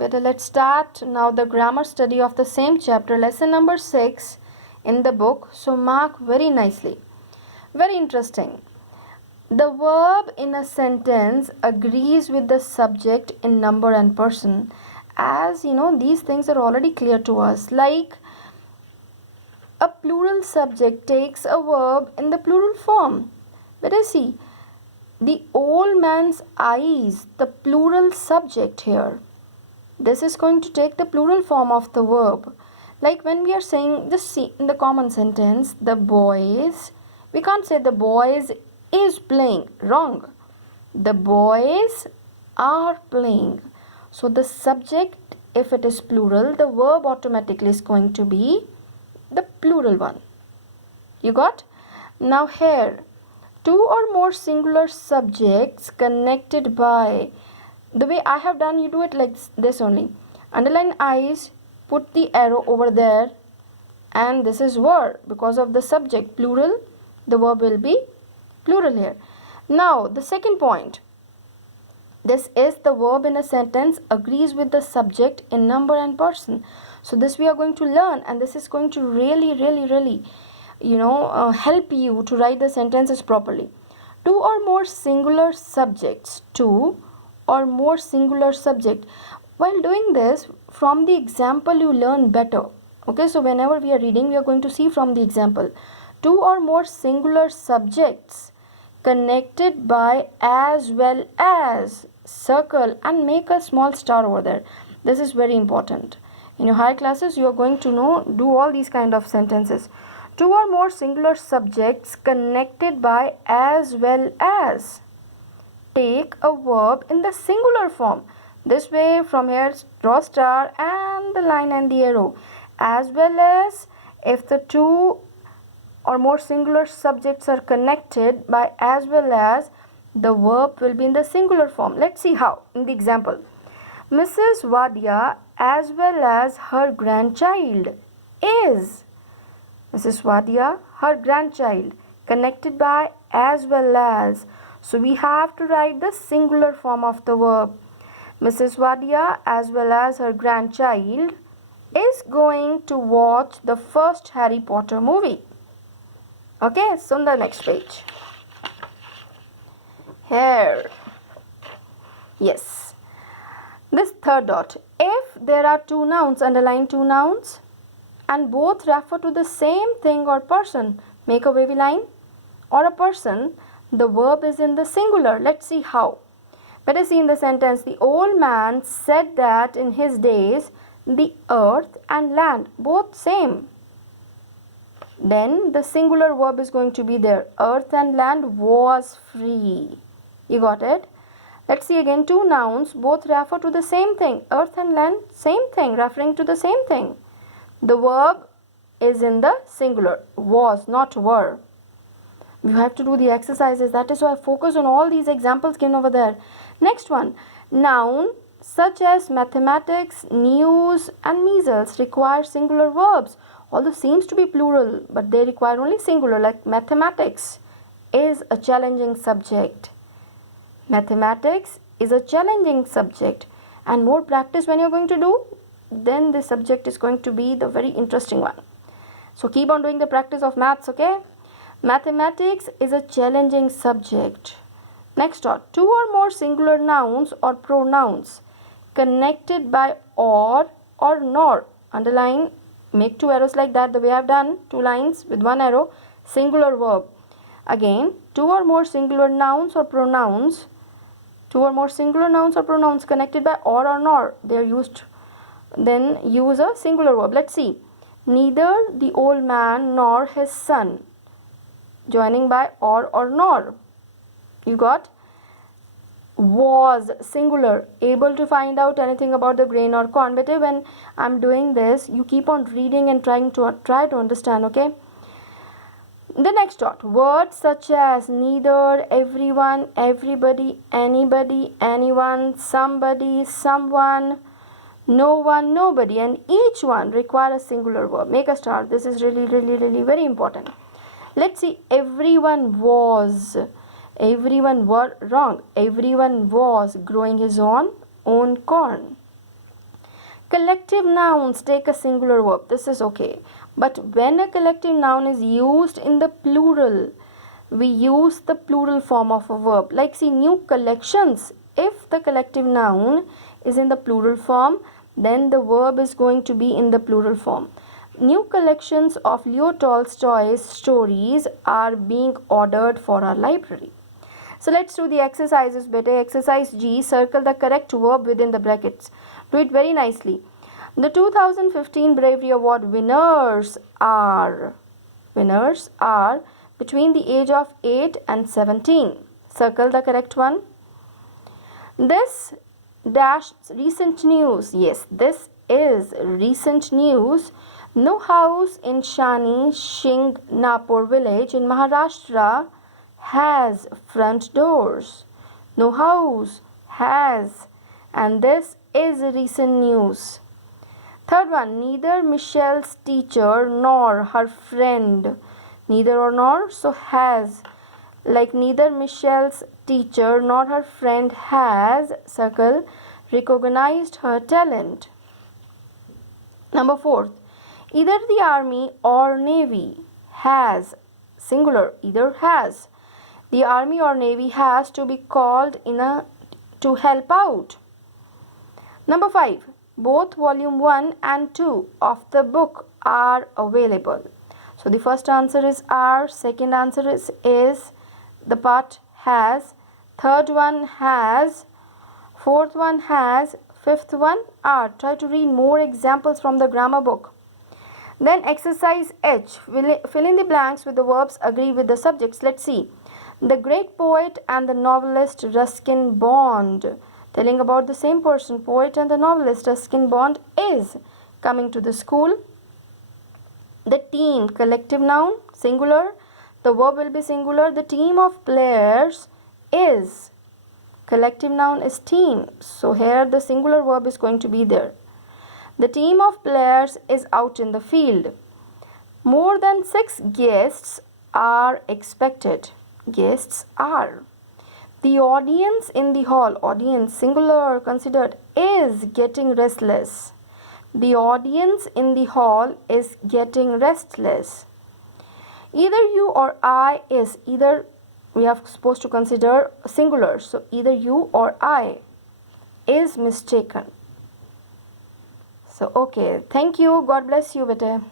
better let's start now the grammar study of the same chapter, lesson number 6 in the book. So mark very nicely. Very interesting. The verb in a sentence agrees with the subject in number and person. As you know, these things are already clear to us. Like a plural subject takes a verb in the plural form. Better see, the old man's eyes, the plural subject here. This is going to take the plural form of the verb. Like when we are saying, just see in the common sentence, the boys, we can't say the boys is playing. Wrong. The boys are playing. So the subject, if it is plural, the verb automatically is going to be the plural one. You got? Now here, two or more singular subjects connected by, the way I have done, you do it like this only. Underline eyes, put the arrow over there, and this is verb. Because of the subject plural, the verb will be plural here. Now the second point, this is the verb in a sentence agrees with the subject in number and person. So this we are going to learn, and this is going to really help you to write the sentences properly. Two or more singular subjects. Two or more singular subject. While doing this, from the example you learn better. Okay, so whenever we are reading, we are going to see from the example. Two or more singular subjects connected by as well as. Circle and make a small star over there. This is very important. In your higher classes, you are going to do all these kind of sentences. Two or more singular subjects connected by as well as. Take a verb in the singular form. This way, from here, draw star and the line and the arrow. As well as, if the two or more singular subjects are connected by as well as, the verb will be in the singular form. Let's see how. In the example, Mrs. Wadia as well as her grandchild is. Mrs. Wadia, her grandchild, connected by as well as. So we have to write the singular form of the verb. Mrs. Wadia as well as her grandchild is going to watch the first Harry Potter movie. Okay, so on the next page. Here. Yes. This third dot. If there are two nouns, underline two nouns, and both refer to the same thing or person, make a wavy line, or a person, the verb is in the singular. Let's see how. Better see in the sentence, the old man said that in his days, the earth and land, both same. Then the singular verb is going to be there. Earth and land was free. You got it? Let's see again, two nouns, both refer to the same thing. Earth and land, same thing, referring to the same thing. The verb is in the singular. Was, not were. You have to do the exercises. That is why I focus on all these examples given over there. Next one, noun such as mathematics, news and measles require singular verbs. Although seems to be plural, but they require only singular. Like mathematics is a challenging subject. Mathematics is a challenging subject, and more practice when you're going to do, then this subject is going to be the very interesting one. So keep on doing the practice of maths, okay? Mathematics is a challenging subject. Next dot, two or more singular nouns or pronouns connected by or nor. Underline, make two arrows like that, the way I've done, two lines with one arrow, singular verb. Again, two or more singular nouns or pronouns, connected by or nor. They are used, then use a singular verb. Let's see. Neither the old man nor his son, joining by or nor. You got? Was, singular, able to find out anything about the grain or corn. But when I'm doing this, you keep on reading and try to understand, okay? The next dot, words such as neither, everyone, everybody, anybody, anyone, somebody, someone, no one, nobody, and each one require a singular verb. Make a star. This is really very important. Let's see. Everyone was. Everyone were, wrong. Everyone was growing his own corn. Collective nouns take a singular verb. This is okay. But when a collective noun is used in the plural, we use the plural form of a verb. Like see, new collections. If the collective noun is in the plural form, then the verb is going to be in the plural form. New collections of Leo Tolstoy's stories are being ordered for our library. So let's do the exercises better. Exercise G, circle the correct verb within the brackets. Do it very nicely. The 2015 Bravery Award winners are between the age of 8 and 17. Circle the correct one. This dash recent news. Yes, this is recent news. No house in Shani Shingnapur village in Maharashtra has front doors. No house has, and this is recent news. Third one, neither Michelle's teacher nor her friend, neither or nor, so has, like neither Michelle's teacher nor her friend has, circle, recognized her talent. Number fourth, either the army or navy has, singular, either has. The army or navy has to be called to help out. Number 5. Both volume 1 and 2 of the book are available. So the first answer is R, second answer is the part has, third one has, fourth one has, fifth one are. Try to read more examples from the grammar book. Then exercise H, fill in the blanks with the verbs agree with the subjects. Let's see. The great poet and the novelist Ruskin Bond, telling about the same person, poet and the novelist Ruskin Bond is coming to the school. The team, collective noun, singular. The verb will be singular. The team of players is, collective noun is team. So here the singular verb is going to be there. The team of players is out in the field. More than 6 guests are expected. Guests are. The audience in the hall, audience singular considered, is getting restless. The audience in the hall is getting restless. Either you or I is, either we are supposed to consider singular. So either you or I is mistaken. So okay, thank you. God bless you, beta.